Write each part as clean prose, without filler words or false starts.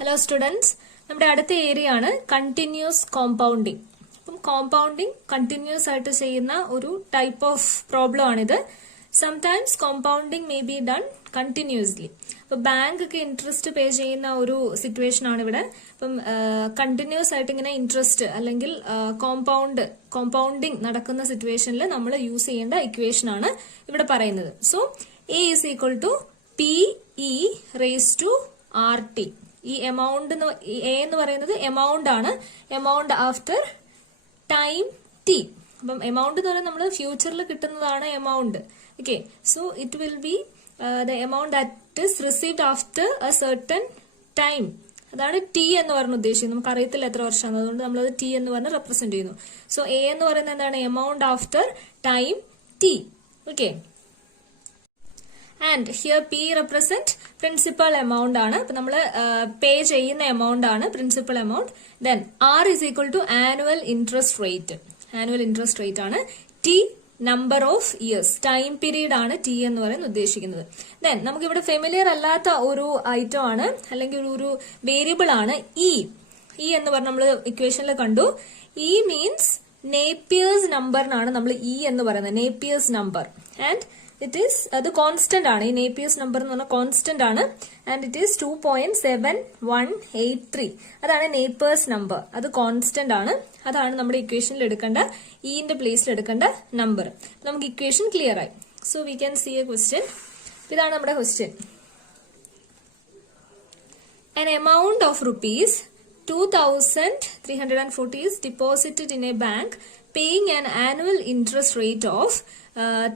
Hello students, നമ്മുടെ അടുത്ത area ആണ് കണ്ടിന്യൂസ് കോമ്പൗണ്ടിങ്. അപ്പം കോമ്പൗണ്ടിങ് കണ്ടിന്യൂസ് ആയിട്ട് ചെയ്യുന്ന ഒരു ടൈപ്പ് ഓഫ് പ്രോബ്ലം ആണിത്. Sometimes compounding may be done continuously. അപ്പൊ ബാങ്ക് ഒക്കെ ഇൻട്രസ്റ്റ് പേ ചെയ്യുന്ന ഒരു സിറ്റുവേഷൻ ആണ് ഇവിടെ. അപ്പം കണ്ടിന്യൂസ് ആയിട്ട് ഇങ്ങനെ ഇൻട്രസ്റ്റ് അല്ലെങ്കിൽ കോമ്പൗണ്ടിങ് നടക്കുന്ന സിറ്റുവേഷനിൽ നമ്മൾ യൂസ് ചെയ്യേണ്ട ഇക്വേഷൻ ആണ് ഇവിടെ പറയുന്നത്. So A is equal to P E raise to R T. ഈ എമൗണ്ട് എ എന്ന് പറയുന്നത് എമൗണ്ട് ആണ്, എമൗണ്ട് ആഫ്റ്റർ ടൈം ടി. അപ്പം എമൗണ്ട് എന്ന് പറയുന്നത് നമ്മൾ ഫ്യൂച്ചറിൽ കിട്ടുന്നതാണ് amount. Okay, so it will be the amount that is received after a certain time. അതാണ് ടി എന്ന് പറഞ്ഞ് ഉദ്ദേശിക്കുന്നത്. നമുക്ക് അറിയത്തില്ല എത്ര വർഷമാണ്, അതുകൊണ്ട് നമ്മളത് ടി എന്ന് പറഞ്ഞ് റെപ്രസെന്റ് ചെയ്യുന്നു. സോ എ എന്ന് പറയുന്നത് എന്താണ്? Amount after time T. Okay, and here P represent principal amount ആണ്. അപ്പൊ നമ്മൾ പേ ചെയ്യുന്ന എമൗണ്ട് ആണ് principal amount. Then R is equal to annual interest rate. Annual interest rate ആണ്. T number of years, time period ആണ് T എന്ന് പറയുന്നത് ഉദ്ദേശിക്കുന്നത്. ദെൻ നമുക്ക് ഇവിടെ ഫെമിലിയർ അല്ലാത്ത ഒരു ഐറ്റം ആണ്, അല്ലെങ്കിൽ ഒരു വേരിയബിൾ ആണ് ഇ. ഇ എന്ന് പറഞ്ഞ് നമ്മൾ ഇക്വേഷനിൽ കണ്ടു. ഇ മീൻസ് നേപ്പിയേഴ്സ് നമ്പറിനാണ് നമ്മൾ ഇ എന്ന് പറയുന്നത്, നേപ്പിയേഴ്സ് നമ്പർ. ആൻഡ് ഇറ്റ് ഈസ് അത് കോൺസ്റ്റന്റ് ആണ്. ഈ നേപ്പിയേഴ്സ് നമ്പർ എന്ന് പറഞ്ഞാൽ കോൺസ്റ്റന്റ് ആണ്. And it is 2.7183. അതാണ് നേപ്പിയേഴ്സ് നമ്പർ. അത് കോൺസ്റ്റന്റ് ആണ്. അതാണ് നമ്മുടെ ഇക്വേഷനിൽ എടുക്കേണ്ട, ഇന്റെ പ്ലേസിൽ എടുക്കേണ്ട നമ്പർ. നമുക്ക് ഇക്വേഷൻ ക്ലിയർ ആയി. So we can see A question. ഇതാണ് നമ്മുടെ question. An amount of rupees 2,340 is deposited in a bank paying an annual interest rate of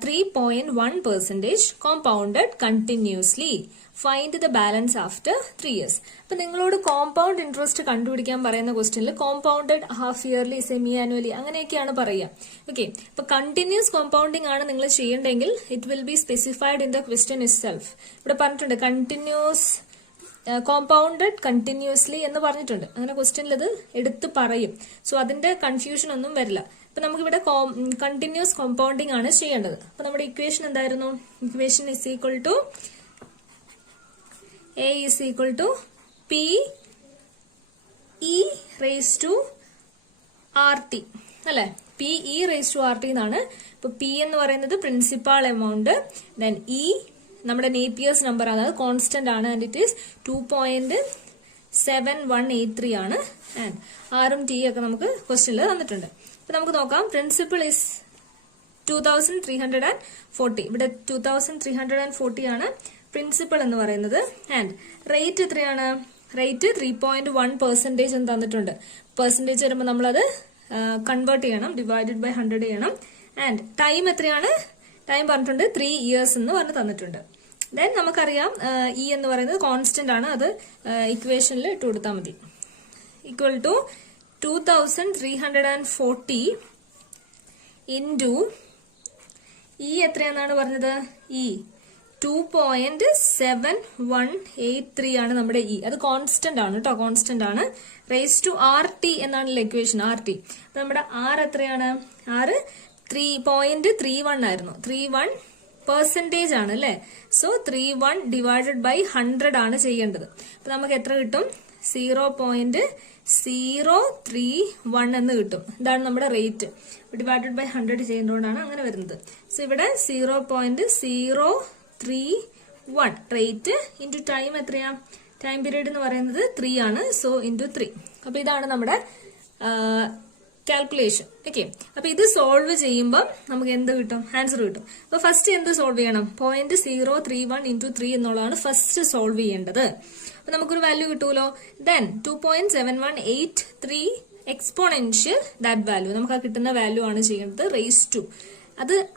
3.1% compounded continuously. Find the balance after 3 years. അപ്പൊ നിങ്ങളോട് compound interest കണ്ടുപിടിക്കാൻ പറയുന്ന ക്വസ്റ്റ്യനിൽ compounded half yearly, semi annually അങ്ങനെയൊക്കെയാണ് പറയുക. Okay, അപ്പൊ continuous compounding ആണ് നിങ്ങൾ ചെയ്യേണ്ടെങ്കിൽ it will be specified in the question itself. ഇവിടെ പറഞ്ഞിട്ടുണ്ട് കണ്ടിന്യൂസ് കോമ്പൗണ്ടഡ് കണ്ടിന്യൂസ്ലി എന്ന് പറഞ്ഞിട്ടുണ്ട്. അങ്ങനെ ക്വസ്റ്റ്യനിൽ ഇത് എടുത്ത് പറയും. സോ അതിന്റെ കൺഫ്യൂഷൻ ഒന്നും വരില്ല. അപ്പൊ നമുക്കിവിടെ കണ്ടിന്യൂസ് കോമ്പൗണ്ടിങ് ആണ് ചെയ്യേണ്ടത്. അപ്പൊ നമ്മുടെ ഇക്വേഷൻ എന്തായിരുന്നു? Equation is equal to A is equal to P E raise to R T അല്ലെ? P E raise to R T എന്നാണ്. ഇപ്പൊ പി എന്ന് പറയുന്നത് പ്രിൻസിപ്പാൾ എമൗണ്ട്, ദെൻ ഇ നമ്മുടെ നേപ്പിയേഴ്സ് നമ്പർ ആണ്, അത് കോൺസ്റ്റന്റ് ആണ്. ആൻഡ് ഇറ്റ് ഈസ് 2.7183 ആണ്. ആൻഡ് ആറും ടി ഒക്കെ നമുക്ക് ക്വസ്റ്റ്യനിൽ തന്നിട്ടുണ്ട്. അപ്പൊ നമുക്ക് നോക്കാം. Principle is 2340. ഇവിടെ 2340 ആണ് പ്രിൻസിപ്പൾ എന്ന് പറയുന്നത്. ആൻഡ് റേറ്റ് എത്രയാണ്? റേറ്റ് 3.1% എന്ന് തന്നിട്ടുണ്ട്. പെർസെന്റേജ് വരുമ്പോൾ നമ്മളത് കൺവേർട്ട് ചെയ്യണം, ഡിവൈഡഡ് ബൈ 100 ചെയ്യണം. ആൻഡ് ടൈം എത്രയാണ്? ടൈം പറഞ്ഞിട്ടുണ്ട് 3 years എന്ന് പറഞ്ഞ് തന്നിട്ടുണ്ട്. ദെൻ നമുക്കറിയാം ഇ എന്ന് പറയുന്നത് കോൺസ്റ്റന്റ് ആണ്. അത് ഇക്വേഷനിൽ ഇട്ട് കൊടുത്താൽ മതി. ഈക്വൽ ടു 2340 ഇൻറ്റു ഇ എത്രയാണെന്നാണ് പറഞ്ഞത്? ഇ 2.7183 ആണ് നമ്മുടെ ഇ. അത് കോൺസ്റ്റന്റ് ആണ് കേട്ടോ, കോൺസ്റ്റന്റ് ആണ്. റേസ് ടു ആർ ടി എന്നാണല്ലോ ഇക്വേഷൻ, ആർ ടി. നമ്മുടെ ആർ എത്രയാണ്? ആറ് 3.31 ആയിരുന്നു. 31% ആണ് അല്ലെ? സോ 31 ഡിവൈഡഡ് ബൈ 100 ആണ് ചെയ്യേണ്ടത്. അപ്പൊ നമുക്ക് എത്ര കിട്ടും? 0.031 എന്ന് കിട്ടും. ഇതാണ് നമ്മുടെ റേറ്റ്. ഡിവൈഡഡ് ബൈ 100 ചെയ്യുന്നതുകൊണ്ടാണ് അങ്ങനെ വരുന്നത്. സോ ഇവിടെ 0.031 റേറ്റ് ഇൻറ്റു ടൈം എത്രയാ? ടൈം പീരീഡ് എന്ന് പറയുന്നത് 3 ആണ്. So into 3. അപ്പൊ ഇതാണ് നമ്മുടെ കാൽക്കുലേഷൻ. ഓക്കെ, അപ്പൊ ഇത് സോൾവ് ചെയ്യുമ്പോൾ നമുക്ക് എന്ത് കിട്ടും? ആൻസർ കിട്ടും. അപ്പൊ ഫസ്റ്റ് എന്ത് സോൾവ് ചെയ്യണം? 0.031 ഇൻറ്റു 3 എന്നുള്ളതാണ് ഫസ്റ്റ് സോൾവ് ചെയ്യേണ്ടത്. അപ്പൊ നമുക്കൊരു വാല്യൂ കിട്ടുമല്ലോ. ദെൻ 2.7183 എക്സ്പോണൻഷ്യൽ ദാറ്റ് വാല്യൂ, നമുക്ക് ആ കിട്ടുന്ന വാല്യൂ ആണ് ചെയ്യേണ്ടത്. റേസ് ടു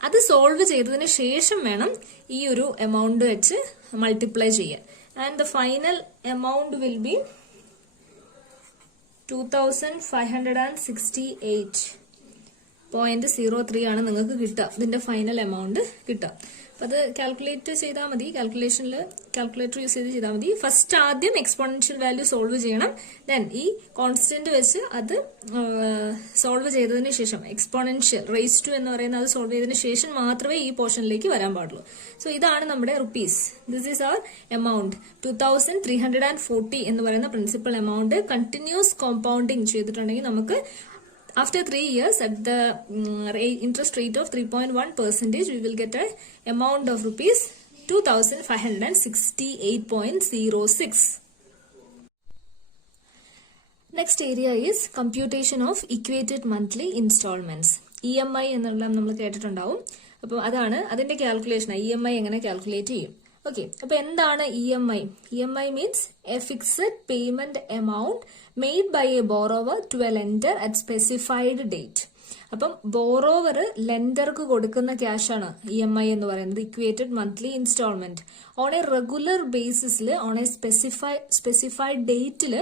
അത് സോൾവ് ചെയ്തതിന് ശേഷം വേണം ഈ ഒരു എമൗണ്ട് വെച്ച് മൾട്ടിപ്ലൈ ചെയ്യാൻ. And the final amount will be 2568. 0.03 ആണ് നിങ്ങൾക്ക് കിട്ടുക, ഇതിന്റെ ഫൈനൽ എമൗണ്ട് കിട്ടുക. അപ്പൊ അത് കാൽക്കുലേറ്റ് ചെയ്താൽ മതി, കാൽക്കുലേറ്റർ യൂസ് ചെയ്താൽ മതി. ഫസ്റ്റ് ആദ്യം എക്സ്പോണൻഷ്യൽ വാല്യൂ സോൾവ് ചെയ്യണം, ദെൻ ഈ കോൺസ്റ്റന്റ് വെച്ച് അത് സോൾവ് ചെയ്തതിന് ശേഷം എക്സ്പോണൻഷ്യൽ റേസ് ടു എന്ന് പറയുന്നത് അത് സോൾവ് ചെയ്തതിന് ശേഷം മാത്രമേ ഈ പോർഷനിലേക്ക് വരാൻ പാടുള്ളൂ. സോ ഇതാണ് നമ്മുടെ rupees. This is our amount 2340 എന്ന് പറയുന്ന പ്രിൻസിപ്പൽ എമൗണ്ട് കണ്ടിന്യൂസ് കോമ്പൗണ്ടിങ് ചെയ്തിട്ടുണ്ടെങ്കിൽ നമുക്ക് after 3 years at the interest rate of 3.1%, we will get a amount of rupees 2568.06. Next area is computation of equated monthly installments. EMI എന്നെല്ലാം നമ്മൾ കേട്ടിട്ടുണ്ടാവും. അപ്പോൾ അതാണ് അതിന്റെ കാൽക്കുലേഷൻ. EMI എങ്ങനെ കാൽക്കുലേറ്റ് ചെയ്യും? ഓക്കെ, അപ്പൊ എന്താണ് EMI? EMI means a fixed payment amount made by a borrower to a lender at specified date. അപ്പം ബോറോവർ ലെൻഡർക്ക് കൊടുക്കുന്ന ക്യാഷാണ് EMI എന്ന് പറയുന്നത്, equated monthly instalment. On a regular ബേസിസിൽ ഓൺ എ സ്പെസിഫൈഡ് ഡേറ്റിൽ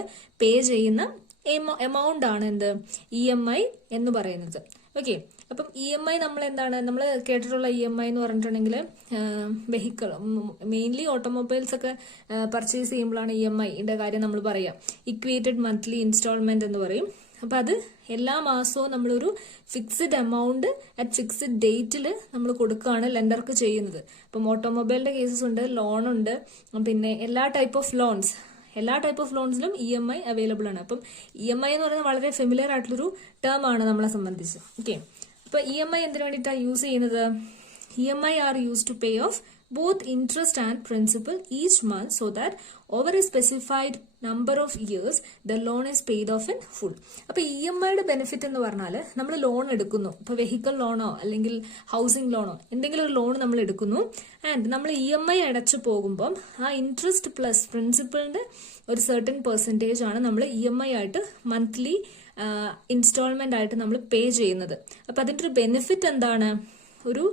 പേ ചെയ്യുന്ന എമൗണ്ട് ആണ് എന്ത് EMI എന്ന് പറയുന്നത്. ഓക്കെ, അപ്പം EMI നമ്മൾ കേട്ടിട്ടുള്ള EMI എന്ന് പറഞ്ഞിട്ടുണ്ടെങ്കിൽ വെഹിക്കിൾ, മെയിൻലി ഓട്ടോമൊബൈൽസ് ഒക്കെ പർച്ചേസ് ചെയ്യുമ്പോഴാണ് EMI-യുടെ കാര്യം നമ്മൾ പറയാം. ഇക്വേറ്റഡ് മന്ത്ലി ഇൻസ്റ്റാൾമെന്റ് എന്ന് പറയും. അപ്പൊ അത് എല്ലാ മാസവും നമ്മളൊരു ഫിക്സ്ഡ് എമൗണ്ട് അറ്റ് ഫിക്സ്ഡ് ഡേറ്റിൽ നമ്മൾ കൊടുക്കുകയാണ് ലെൻഡർക്ക് ചെയ്യുന്നത്. അപ്പം ഓട്ടോമൊബൈലിന്റെ കേസസ് ഉണ്ട്, ലോൺ ഉണ്ട്, പിന്നെ എല്ലാ ടൈപ്പ് ഓഫ് ലോൺസിലും EMI അവൈലബിൾ ആണ്. അപ്പം EMI എന്ന് പറയുന്നത് വളരെ ഫെമിലിയർ ആയിട്ടുള്ളൊരു ടേം ആണ് നമ്മളെ സംബന്ധിച്ച്. ഓക്കെ, അപ്പൊ EMI എന്തിനു വേണ്ടിയിട്ടാണ് യൂസ് ചെയ്യുന്നത്? EMI are use to pay off both interest and principal each month so that over a specified number of years the loan is paid off in full. അപ്പൊ EMI-യുടെ benefit എന്ന് പറഞ്ഞാൽ നമ്മൾ loan എടുക്കുന്നു, ഇപ്പൊ vehicle ലോണോ അല്ലെങ്കിൽ housing ലോണോ എന്തെങ്കിലും ഒരു loan നമ്മൾ എടുക്കുന്നു, ആൻഡ് നമ്മൾ EMI അടച്ചു പോകുമ്പോൾ ആ ഇൻട്രസ്റ്റ് പ്ലസ് പ്രിൻസിപ്പലിന്റെ ഒരു സർട്ടൻ പെർസെന്റേജ് ആണ് നമ്മൾ EMI ആയിട്ട് മന്ത്ലി ഇൻസ്റ്റാൾമെന്റ് ആയിട്ട് നമ്മൾ പേ ചെയ്യുന്നത്. അപ്പൊ അതിന്റെ ഒരു ബെനിഫിറ്റ് എന്താണ്? ഒരു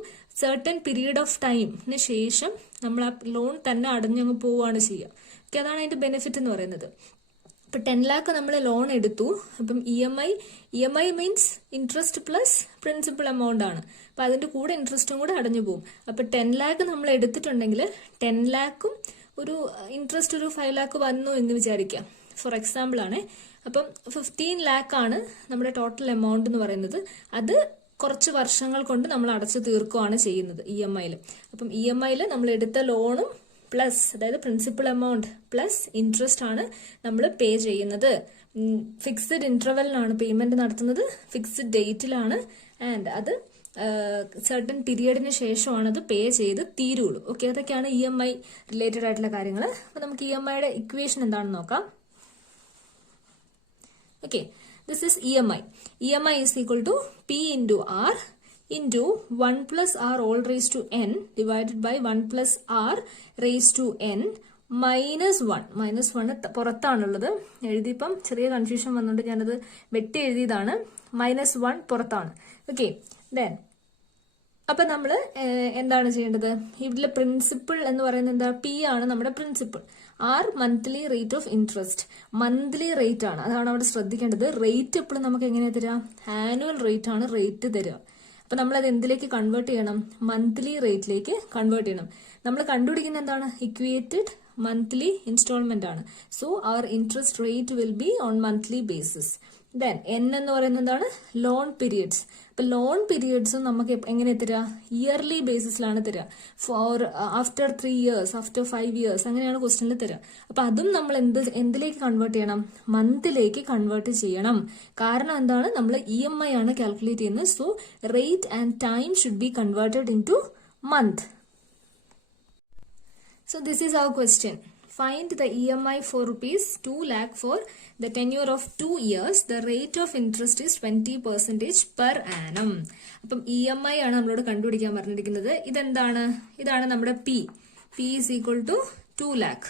സർട്ടൻ പീരീഡ് ഓഫ് ടൈമിന് ശേഷം നമ്മൾ ആ ലോൺ തന്നെ അടഞ്ഞങ്ങ് പോവുകയാണ് ചെയ്യുക. ഓക്കെ, അതാണ് അതിന്റെ ബെനിഫിറ്റ് എന്ന് പറയുന്നത്. ഇപ്പൊ 10 lakh നമ്മൾ ലോൺ എടുത്തു, അപ്പം EMI means interest plus principal amount ആണ്. അപ്പൊ അതിന്റെ കൂടെ ഇൻട്രസ്റ്റും കൂടെ അടഞ്ഞു പോകും. അപ്പൊ 10 lakh നമ്മൾ എടുത്തിട്ടുണ്ടെങ്കിൽ 10 lakhും ഒരു ഇൻട്രസ്റ്റ് ഒരു 5 lakh വന്നു എന്ന് വിചാരിക്കാം, ഫോർ എക്സാമ്പിൾ ആണ്. അപ്പം 15 lakh ആണ് നമ്മുടെ ടോട്ടൽ എമൗണ്ട് എന്ന് പറയുന്നത്. അത് കുറച്ച് വർഷങ്ങൾ കൊണ്ട് നമ്മൾ അടച്ചു തീർക്കുകയാണ് ചെയ്യുന്നത് EMI-ൽ. അപ്പം EMI-ൽ നമ്മൾ എടുത്ത ലോണും പ്ലസ്, അതായത് പ്രിൻസിപ്പൽ എമൗണ്ട് പ്ലസ് ഇൻട്രസ്റ്റ് ആണ് നമ്മൾ പേ ചെയ്യുന്നത്. ഫിക്സ്ഡ് ഇന്റർവെലിനാണ് പേയ്മെന്റ് നടത്തുന്നത്, ഫിക്സ്ഡ് ഡേറ്റിലാണ്, ആൻഡ് അത് സർട്ടൻ പീരിയഡിന് ശേഷമാണ് അത് പേ ചെയ്ത് തീരുള്ളൂ. ഓക്കെ, അതൊക്കെയാണ് EMI റിലേറ്റഡ് ആയിട്ടുള്ള കാര്യങ്ങൾ. അപ്പൊ നമുക്ക് EMI-യുടെ ഇക്വേഷൻ എന്താണെന്ന് നോക്കാം. Okay, this is EMI. EMI is equal to P into R into 1 plus R all raised to N divided by 1 plus R raised to N minus 1. minus 1 പുറത്താണുള്ളത്. എഴുതിയപ്പം ചെറിയ confusion വന്നുകൊണ്ട് ഞാനത് വെട്ടി എഴുതിയതാണ്. -1 പുറത്താണ്. ഓക്കെ, ദെൻ അപ്പൊ നമ്മൾ എന്താണ് ചെയ്യേണ്ടത്? ഇതിലെ പ്രിൻസിപ്പിൾ എന്ന് പറയുന്നത് എന്താ? P ആണ് നമ്മുടെ principal. R monthly rate of interest, monthly rate ആണ്, അതാണ് അവിടെ ശ്രദ്ധിക്കേണ്ടത്. റേറ്റ് എപ്പോഴും നമുക്ക് എങ്ങനെയാ തരിക? ആനുവൽ റേറ്റ് ആണ് റേറ്റ് തരിക. അപ്പൊ നമ്മൾ അത് എന്തിലേക്ക് കൺവേർട്ട് ചെയ്യണം? മന്ത്ലി റേറ്റിലേക്ക് കൺവേർട്ട് ചെയ്യണം. നമ്മൾ കണ്ടുപിടിക്കുന്ന എന്താണ്? ഇക്വേറ്റഡ് മന്ത്ലി ഇൻസ്റ്റാൾമെന്റ് ആണ്. So our interest rate will be on monthly basis. Then N എന്ന് പറയുന്നത് എന്താണ്? Loan periods. അപ്പൊ ലോൺ പീരിയഡ്സും നമുക്ക് എങ്ങനെ തരിക? ഇയർലി ബേസിസിലാണ് തരിക. For after 3 years, after 5 years അങ്ങനെയാണ് ക്വസ്റ്റ്യനിൽ തരിക. അപ്പൊ അതും നമ്മൾ എന്തിലേക്ക് കൺവേർട്ട് ചെയ്യണം? മന്തിലേക്ക് കൺവേർട്ട് ചെയ്യണം. കാരണം എന്താണ്? നമ്മൾ EMI ആണ് കാൽക്കുലേറ്റ് ചെയ്യുന്നത്. So rate and time should be converted in two month. So this is our question. Find the EMI for rupees 2 lakh for the tenure of 2 years. The rate of interest is 20% per annum. അപ്പം EMI ആണ് നമ്മളോട് കണ്ടുപിടിക്കാൻ പറഞ്ഞിരിക്കുന്നത്. ഇതെന്താണ്? ഇതാണ് നമ്മുടെ P. P is equal to 2 lakh.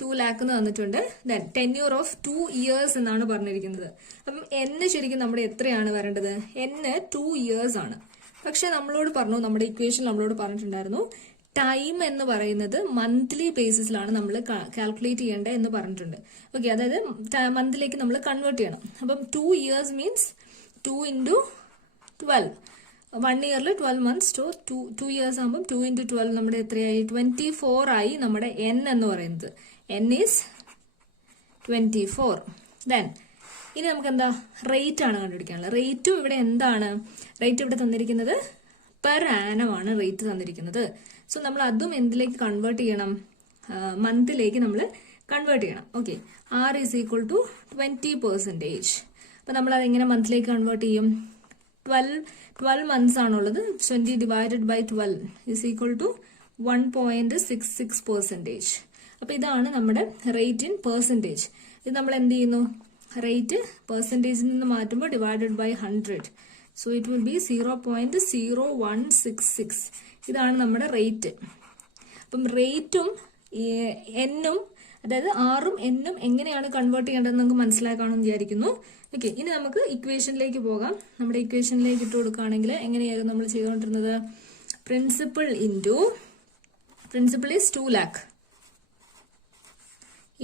2 lakh എന്ന് തന്നിട്ടുണ്ട്. Then tenure of 2 years എന്നാണ് പറഞ്ഞിരിക്കുന്നത്. അപ്പം N ശരിക്കും നമ്മുടെ എത്രയാണ് വരേണ്ടത്? N 2 years ആണ്. പക്ഷെ നമ്മളോട് പറഞ്ഞു, നമ്മുടെ ഇക്വേഷൻ നമ്മളോട് പറഞ്ഞിട്ടുണ്ടായിരുന്നു ടൈം എന്ന് പറയുന്നത് മന്ത്ലി ബേസിസിലാണ് നമ്മൾ കാൽക്കുലേറ്റ് ചെയ്യേണ്ടത് എന്ന് പറഞ്ഞിട്ടുണ്ട്. ഓക്കെ, അതായത് മന്തിലേക്ക് നമ്മൾ കൺവേർട്ട് ചെയ്യണം. അപ്പം 2 years means 2 into 12. 1 yearൽ 12 months. 2 years ആകുമ്പോൾ 2 into 12 നമ്മുടെ എത്രയായി? 24 ആയി നമ്മുടെ n എന്ന് പറയുന്നത്. n is 24. ദെൻ ഇനി നമുക്ക് എന്താ? റേറ്റ് ആണ് കണ്ടുപിടിക്കാനുള്ളത്. റേറ്റും ഇവിടെ എന്താണ്? റേറ്റ് ഇവിടെ തന്നിരിക്കുന്നത് പെർ ആനം ആണ് റേറ്റ് തന്നിരിക്കുന്നത്. സോ നമ്മൾ അതും എന്തിലേക്ക് കൺവേർട്ട് ചെയ്യണം? മന്തിലേക്ക് നമ്മൾ കൺവേർട്ട് ചെയ്യണം. Okay, R is equal to 20%. അപ്പൊ നമ്മൾ അതെങ്ങനെ മന്തിലേക്ക് കൺവേർട്ട് ചെയ്യും? 12 months ആണുള്ളത്. 20 divided by 12 is equal to 1.66%. അപ്പൊ ഇതാണ് നമ്മുടെ റേറ്റ് ഇൻ പെർസെൻറ്റേജ്. ഇത് നമ്മൾ എന്ത് ചെയ്യുന്നു? റേറ്റ് പെർസെൻറ്റേജിൽ നിന്ന് മാറ്റുമ്പോൾ divided by 100. So it will be 0.0166. ഇതാണ് നമ്മുടെ റേറ്റ്. അപ്പം റേറ്റും എന്നും, അതായത് ആറും എന്നും എങ്ങനെയാണ് കൺവേർട്ട് ചെയ്യേണ്ടതെന്ന് നമുക്ക് മനസ്സിലാക്കാമെന്ന് വിചാരിക്കുന്നു. ഓക്കെ, ഇനി നമുക്ക് ഇക്വേഷനിലേക്ക് പോകാം. നമ്മുടെ ഇക്വേഷനിലേക്ക് ഇട്ട് കൊടുക്കുകയാണെങ്കിൽ എങ്ങനെയായിരുന്നു നമ്മൾ ചെയ്തുകൊണ്ടിരുന്നത്? Principal is 2 lakh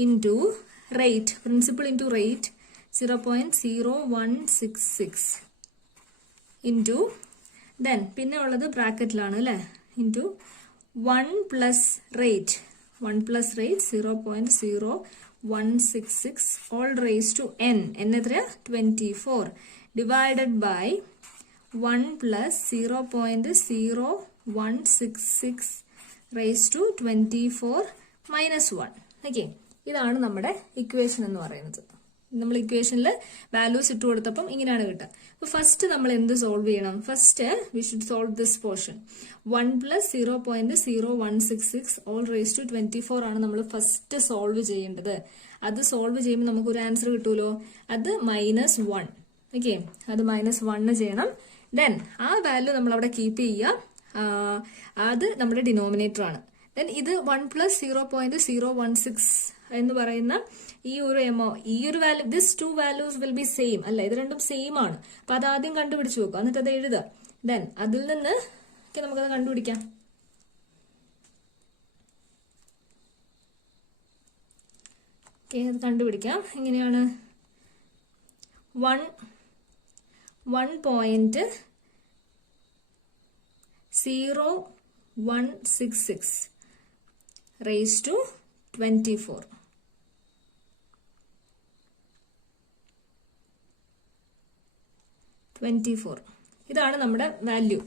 into rate. Principal into rate 0.0166 into then പിന്നെ ഉള്ളത് ബ്രാക്കറ്റിലാണ് അല്ലേ, into 1 plus rate 0.0166 all raise to n എത്രയാ? 24 divided by 1 plus 0.0166 raise to 24 minus 1. ഓക്കെ, ഇതാണ് നമ്മുടെ ഇക്വേഷൻ എന്ന് പറയുന്നത്. നമ്മൾ ഇക്വേഷനിൽ വാല്യൂസ് ഇട്ട് കൊടുത്തപ്പം ഇങ്ങനെയാണ് കിട്ടുക. അപ്പൊ ഫസ്റ്റ് നമ്മൾ എന്ത് സോൾവ് ചെയ്യണം? First we should solve this portion. 1 plus 0.0166 all raise to 24 ആണ് നമ്മൾ ഫസ്റ്റ് സോൾവ് ചെയ്യേണ്ടത്. അത് സോൾവ് ചെയ്യുമ്പോൾ നമുക്ക് ഒരു ആൻസർ കിട്ടുമല്ലോ, അത് -1. ഓക്കെ, അത് -1 ചെയ്യണം. ദെൻ ആ വാല്യൂ നമ്മൾ അവിടെ കീപ്പ് ചെയ്യുക. അത് നമ്മുടെ ഡിനോമിനേറ്റർ ആണ്. ദെൻ ഇത് 1 പ്ലസ് 0.016 എന്ന് പറയുന്ന ഈ ഒരു value, this 2 values will be same അല്ല, ഇത് രണ്ടും സെയിം ആണ്. അപ്പൊ അത് ആദ്യം കണ്ടുപിടിച്ച് നോക്കുക, എന്നിട്ട് അത് എഴുതുക. ദെൻ അതിൽ നിന്ന് നമുക്കത് കണ്ടുപിടിക്കാം. അത് കണ്ടുപിടിക്കാം. എങ്ങനെയാണ്? 1.0166 raised to 24. ഇതാണ് നമ്മുടെ വാല്യൂ.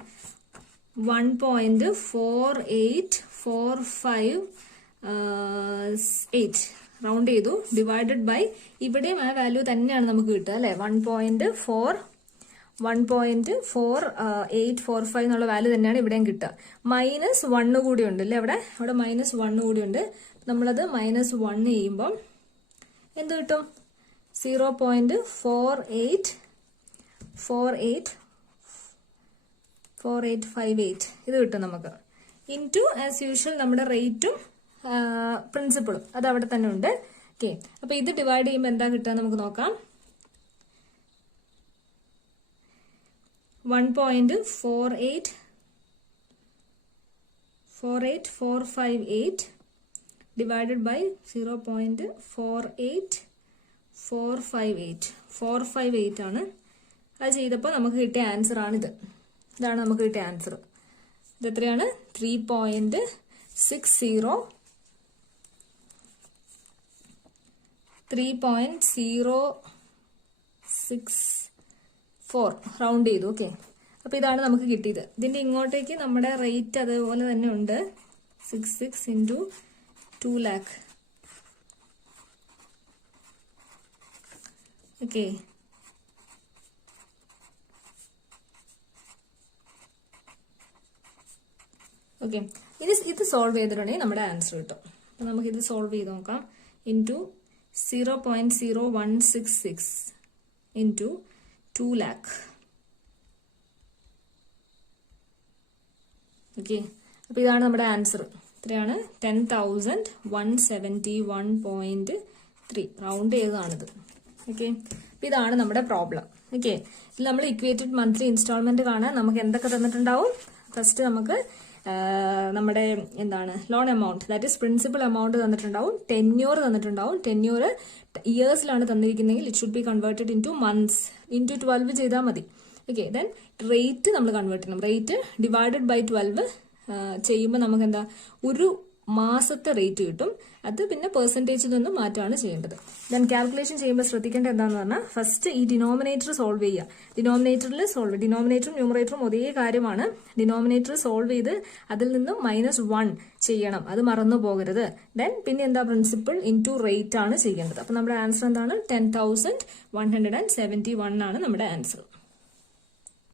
1.4845 റൗണ്ട് ചെയ്തു. ഡിവൈഡഡ് ബൈ ഇവിടെയും ആ വാല്യൂ തന്നെയാണ് നമുക്ക് കിട്ടുക അല്ലെ, 1.4845 എന്നുള്ള വാല്യൂ തന്നെയാണ് ഇവിടെയും കിട്ടുക. -1 കൂടി ഉണ്ട് അല്ലെ, അവിടെ -1 കൂടി ഉണ്ട്. നമ്മളത് -1 ചെയ്യുമ്പോൾ എന്ത് കിട്ടും? 0.4858 ഇത് കിട്ടും നമുക്ക്. ഇൻറ്റു ആസ് യൂഷ്വൽ നമ്മുടെ റേറ്റും പ്രിൻസിപ്പിളും അത് അവിടെ തന്നെ ഉണ്ട്. ഓക്കെ, അപ്പൊ ഇത് ഡിവൈഡ് ചെയ്യുമ്പോൾ എന്താ കിട്ടുക നമുക്ക് നോക്കാം. 1.48458 divided by 0.48458 ആണ്. അത് ചെയ്തപ്പോൾ നമുക്ക് കിട്ടിയ ആൻസർ ആണിത്. ഇതാണ് നമുക്ക് കിട്ടിയ ആൻസർ. ഇത് എത്രയാണ്? 3.64 റൗണ്ട് ചെയ്തു. ഓക്കെ, അപ്പൊ ഇതാണ് നമുക്ക് കിട്ടിയത്. ഇതിന്റെ ഇങ്ങോട്ടേക്ക് നമ്മുടെ റേറ്റ് അതേപോലെ തന്നെ ഉണ്ട്. 66 into 2 lakh. ഓക്കെ, ഓക്കെ, ഇത് സോൾവ് ചെയ്തിട്ടുണ്ടെങ്കിൽ നമ്മുടെ ആൻസർ കിട്ടും. അപ്പൊ നമുക്ക് ഇത് സോൾവ് ചെയ്ത് നോക്കാം. Into 0.0166 into 2 lakh. ഓക്കെ, അപ്പൊ ഇതാണ് നമ്മുടെ ആൻസർ. എത്രയാണ്? 10,171.3 റൗണ്ട് ചെയ്തതാണിത്. ഓക്കെ, അപ്പൊ ഇതാണ് നമ്മുടെ പ്രോബ്ലം. ഓക്കെ, ഇതിൽ നമ്മൾ ഇക്വേറ്റഡ് മന്ത്ലി ഇൻസ്റ്റാൾമെന്റ് കാണാൻ നമുക്ക് എന്തൊക്കെ തന്നിട്ടുണ്ടാവും? ഫസ്റ്റ് നമുക്ക് നമ്മുടെ എന്താണ് loan amount, that is principal amount തന്നിട്ടുണ്ടാവും, ടെന്യൂർ തന്നിട്ടുണ്ടാവും. ടെന്യൂർ ഇയേഴ്സിലാണ് തന്നിരിക്കുന്നതെങ്കിൽ it should be converted in to months, into 12 ചെയ്താൽ മതി. ഓക്കെ, ദെൻ റേറ്റ് നമ്മൾ കൺവേർട്ട് ചെയ്യണം. റേറ്റ് ഡിവൈഡഡ് ബൈ 12 ചെയ്യുമ്പോൾ നമുക്ക് എന്താ ഒരു മാസത്തെ റേറ്റ് കിട്ടും. അത് പിന്നെ പെർസെൻറ്റേജിൽ നിന്നും മാറ്റമാണ് ചെയ്യേണ്ടത്. ദെൻ കാൽക്കുലേഷൻ ചെയ്യുമ്പോൾ ശ്രദ്ധിക്കേണ്ടത് എന്താണെന്ന് പറഞ്ഞാൽ ഫസ്റ്റ് ഈ ഡിനോമിനേറ്റർ സോൾവ് ചെയ്യുക. ഡിനോമിനേറ്ററും ന്യൂമറേറ്ററും ഒരേ കാര്യമാണ്. ഡിനോമിനേറ്റർ സോൾവ് ചെയ്ത് അതിൽ നിന്നും -1 ചെയ്യണം, അത് മറന്നു പോകരുത്. ദെൻ പിന്നെ എന്താ പ്രിൻസിപ്പിൾ ഇൻറ്റു റേറ്റ് ആണ് ചെയ്യേണ്ടത്. അപ്പൊ നമ്മുടെ ആൻസർ എന്താണ്? 10,171 ആണ് നമ്മുടെ ആൻസർ.